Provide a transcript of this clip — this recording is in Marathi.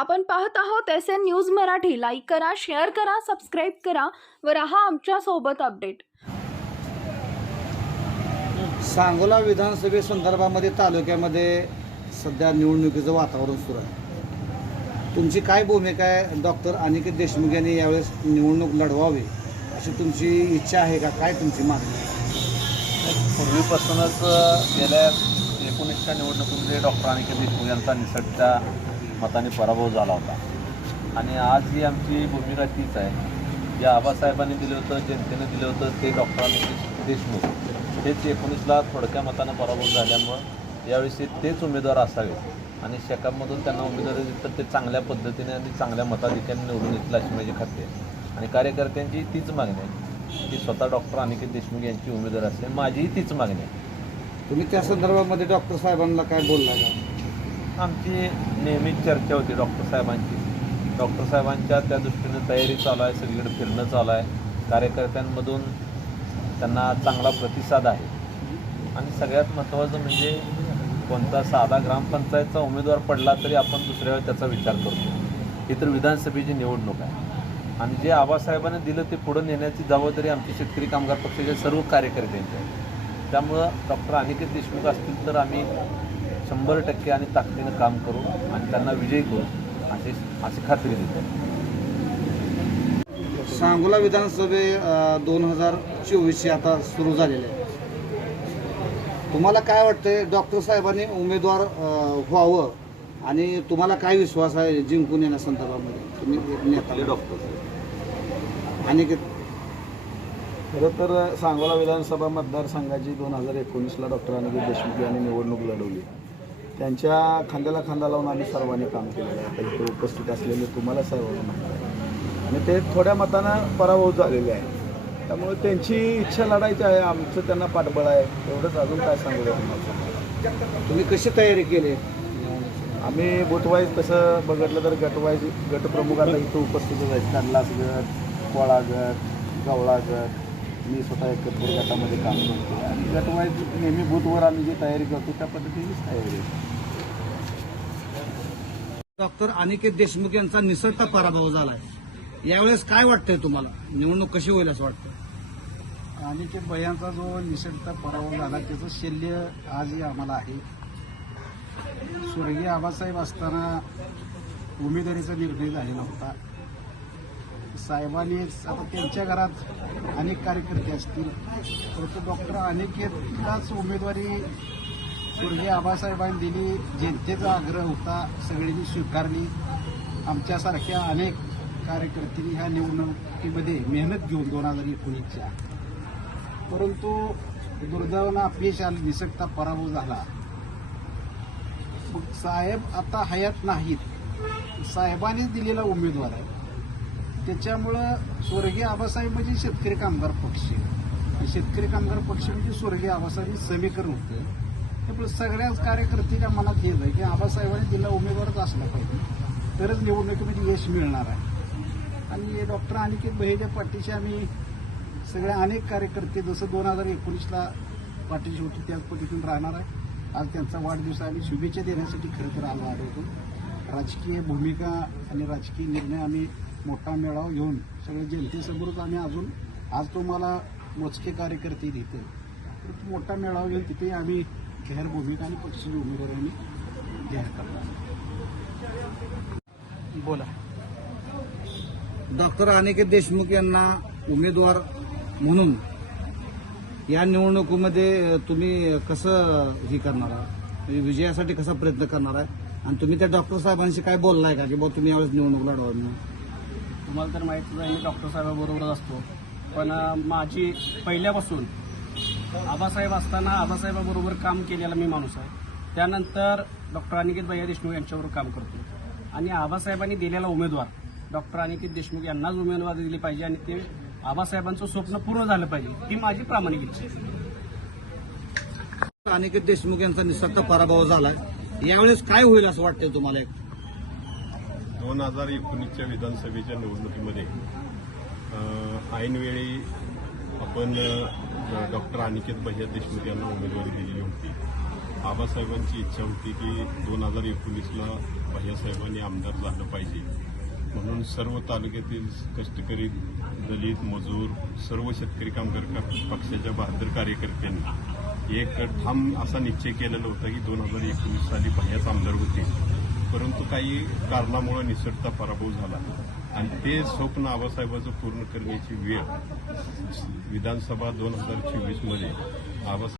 आपण पाहत आहोत S N news Marathi. Like करा शेअर करा सबस्क्राईब करा व रहा आमच्यासोबत अपडेट सांगोला विधानसभेसंदर्भामध्ये तालुक्यामध्ये सध्या निवडणुकीचं वातावरण सुरू आहे. तुमची काय भूमिका आहे? डॉक्टर अनिकेत देशमुख यांनी यावेळेस निवडणूक लढवावी अशी तुमची इच्छा आहे का? काय तुमची मागणी आहे? पूर्वीपासूनच गेल्या एकोणीसच्या निवडणुकीमध्ये डॉक्टर अनिकेत देशमुख यांचा निसटत्या मताने पराभव झाला होता. आणि आज ही आमची भूमिका तीच आहे. जे आबासाहेबांनी दिलं होतं जनतेने दिलं होतं ते डॉक्टर देशमुख. हेच एकोणीसला थोडक्या मतानं पराभव झाल्यामुळं यावेळेस तेच उमेदवार असावेत. आणि शेकापमधून त्यांना उमेदवारी दिली तर ते चांगल्या पद्धतीने आणि चांगल्या मताधिक्याने निवडून येतील अशी माझी खात्री आहे. आणि कार्यकर्त्यांची तीच मागणी आहे की स्वतः डॉक्टर अनिकेत देशमुख यांची उमेदवार असते माझीही तीच मागणी आहे. तुम्ही त्या संदर्भामध्ये डॉक्टर साहेबांना काय बोलला का आमची नेहमीच चर्चा होती डॉक्टर साहेबांची. डॉक्टर साहेबांच्या त्या दृष्टीनं तयारी चालू आहे सगळीकडे फिरणं चालू आहे. कार्यकर्त्यांमधून त्यांना चांगला प्रतिसाद आहे. आणि सगळ्यात महत्त्वाचं म्हणजे कोणता साधा ग्रामपंचायतचा उमेदवार पडला तरी आपण दुसऱ्या वेळेस त्याचा विचार करतो. ही तर विधानसभेची निवडणूक आहे. आणि जे आबासाहेबांनी दिलं ते पुढं नेण्याची जबाबदारी आमची शेतकरी कामगार पक्षाच्या सर्व कार्यकर्त्यांची आहे त्यामुळं डॉक्टर अनिकेत देशमुख असतील तर आम्ही शंभर टक्के आणि ताकदीनं काम करू आणि त्यांना विजयी करू अशी अशी खात्री देतो. सांगोला विधानसभे दोन हजार चोवीसची आता सुरू झालेले आहे. तुम्हाला काय वाटतंय? डॉक्टर साहेबांनी उमेदवार व्हावं आणि तुम्हाला काय विश्वास आहे जिंकून येण्यासंदर्भामध्ये तुम्ही एक नेता. डॉक्टर आणि खरं तर सांगोला विधानसभा मतदारसंघाची दोन हजार एकोणीसला डॉक्टर अनिकेत देशमुख यांनी निवडणूक लढवली. त्यांच्या खांद्याला खांदा लावून आम्ही सर्वांनी काम केलेलं आहे. आता इथे उपस्थित असलेले तुम्हाला सर्वांना माहीत आहे. आणि ते थोड्या मतानं पराभव झालेले आहे त्यामुळे त्यांची इच्छा लढायची आहे आमचं त्यांना पाठबळ आहे. एवढंच अजून काय सांगू तुम्हाला तुम्ही कशी तयारी केली? आम्ही बुथवाईज तसं बघितलं तर गटवाईज गटप्रमुख आता इथं उपस्थितच आहेत. कांडलास गट कोळा गट गवळा गट मी स्वतः एकत्र गटामध्ये काम करतो. आणि गटवाईज नेहमी बूथवर आम्ही जी तयारी करतो त्या पद्धतीनेच तयारी आहे. डॉक्टर अनिकेत देशमुख यांचा निसटता पराभव झाला आहे यावेळेस काय वाटतंय तुम्हाला? निवडणूक कशी होईल असं वाटतं आणि ते बयांचा जो निसटता पराभव झाला त्याचं शल्य आजही आम्हाला आहे. स्वर्गीय आबासाहेब असताना उमेदवारीचा निर्णय झालेला होता. साहेबांनी आता त्यांच्या घरात अनेक कार्यकर्ते असतील. परंतु डॉक्टर अनेकेतलाच उमेदवारी स्वर्गीय आबासाहेबांनी दिली. जनतेचा आग्रह होता सगळ्यांनी स्वीकारली. आमच्यासारख्या अनेक कार्यकर्त्यांनी ह्या निवडणुकीमध्ये मेहनत घेऊन दोन हजार एकोणीसच्या. परंतु दुर्दैवानं अपयश आलं निसक्ता पराभव झाला. मग साहेब आता हयात नाहीत. साहेबांनीच दिलेला उमेदवार आहे. त्याच्यामुळं स्वर्गीय आबासाहेब म्हणजे शेतकरी कामगार पक्ष. शेतकरी कामगार पक्ष म्हणजे स्वर्गीय आबासाहेब समीकरण होतं. त्यामुळे सगळ्याच कार्यकर्त्याच्या मनात येत आहे की आबासाहेबांनी तिला उमेदवारच असला पाहिजे. तरच निवडणुकीमध्ये यश मिळणार आहे. आणि डॉक्टर अनिकेत बहिजे पाटीशी आम्ही सगळ्या अनेक कार्यकर्ते जसं दोन हजार एकोणीसला पाठीशी होती त्याच पद्धतीने राहणार आहे. आज त्यांचा वाढदिवस आम्ही शुभेच्छा देण्यासाठी खरं तर आलो आढळतो राजकीय भूमिका आणि राजकीय निर्णय आम्ही मोठा मेळावा घेऊन सगळ्या जनतेसमोरच आम्ही अजून आज तुम्हाला मोजके कार्यकर्ते देतो. परंतु मोठा मेळावा घेऊन तिथे आम्ही जाहीर भूमिका आणि पक्षाची उमेदवारी आम्ही जाहीर करणार बोला. डॉक्टर अनिकेत देशमुख यांना उमेदवार म्हणून या निवडणुकीमध्ये तुम्ही कसं हे करणार आहात? म्हणजे विजयासाठी कसा प्रयत्न करणार आहे आणि तुम्ही त्या डॉक्टर साहेबांशी काय बोललाय का? की बाबा तुम्ही यावेळेस निवडणूक लढवा म्हणून तुम्हाला तर माहीतच आहे मी डॉक्टर साहेबाबरोबरच असतो. पण माझी पहिल्यापासून आबासाहेब असताना आबासाहेबाबरोबर काम केलेला मी माणूस आहे. त्यानंतर डॉक्टर अनिकेत भैया देशमुख यांच्याबरोबर काम करतो. आणि आबासाहेबांनी दिलेला उमेदवार डॉक्टर अनिकेत देशमुख यांनाच उमेदवारी दिली पाहिजे आणि ते आबासाहेबांचं स्वप्न पूर्ण झालं पाहिजे ही माझी प्रामाणिक इच्छा आहे. अनिकेत देशमुख यांचा निसर्ग पराभव झाला यावेळेस काय होईल असं वाटतं तुम्हाला? एक दोन हजार एकोणीसच्या विधानसभेच्या निवडणुकीमध्ये ऐनवेळी आपण डॉक्टर अनिकेत भैया देशमुख यांना उमेदवारी दिलेली होती. आबासाहेबांची इच्छा होती की दोन हजार एकोणीसला भैयासाहेबांनी आमदार झालं पाहिजे. म्हणून सर्व तालुक्यातील कष्टकरी दलित मजूर सर्व शेतकरी कामगार पक्षाच्या बहादर कार्यकर्त्यांनी एक ठाम असा निश्चय केलेला होता की दोन हजार एकोणीस साली भैयाच आमदार होते परंतु काही कारणामुळे निसटता पराभव झाला. आणि ते स्वप्न आबासाहेबाचं पूर्ण करण्याची वेळ विधानसभा दोन हजार चोवीसमध्ये आबासाहेब